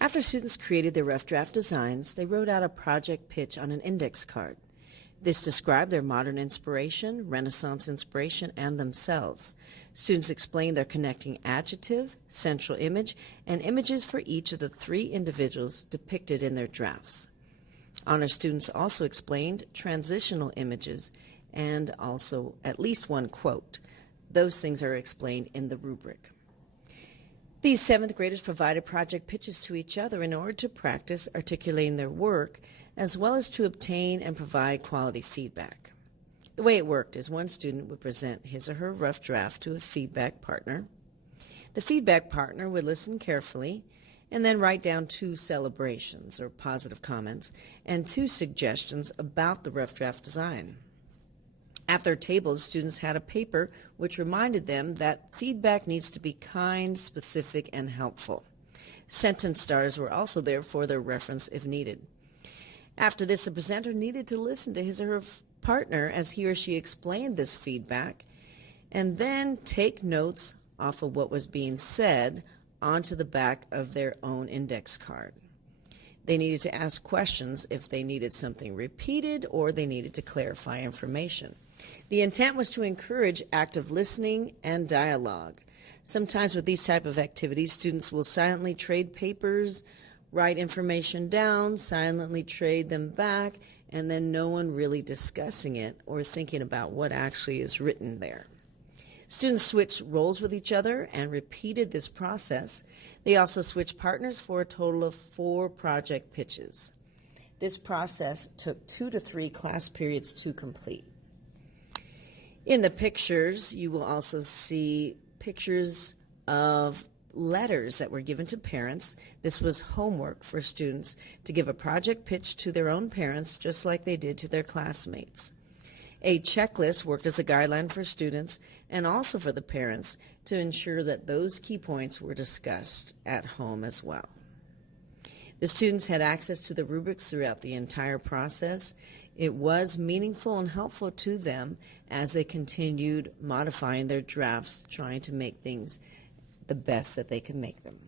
After students created their rough draft designs, they wrote out a project pitch on an index card. This described their modern inspiration, Renaissance inspiration, and themselves. Students explained their connecting adjective, central image, and images for each of the 3 individuals depicted in their drafts. Honor students also explained transitional images and also at least one quote. Those things are explained in the rubric. These 7th graders provided project pitches to each other in order to practice articulating their work, as well as to obtain and provide quality feedback. The way it worked is one student would present his or her rough draft to a feedback partner. The feedback partner would listen carefully and then write down 2 celebrations or positive comments and 2 suggestions about the rough draft design. At their tables, students had a paper which reminded them that feedback needs to be kind, specific, and helpful. Sentence stars were also there for their reference if needed. After this, the presenter needed to listen to his or her partner as he or she explained this feedback, and then take notes off of what was being said onto the back of their own index card. They needed to ask questions if they needed something repeated or they needed to clarify information. The intent was to encourage active listening and dialogue. Sometimes with these type of activities, students will silently trade papers, write information down, silently trade them back, and then no one really discussing it or thinking about what actually is written there. Students switched roles with each other and repeated this process. They also switched partners for a total of 4 project pitches. This process took 2 to 3 class periods to complete. In the pictures, you will also see pictures of letters that were given to parents. This was homework for students to give a project pitch to their own parents, just like they did to their classmates. A checklist worked as a guideline for students and also for the parents to ensure that those key points were discussed at home as well. The students had access to the rubrics throughout the entire process. It was meaningful and helpful to them as they continued modifying their drafts, trying to make things the best that they could make them.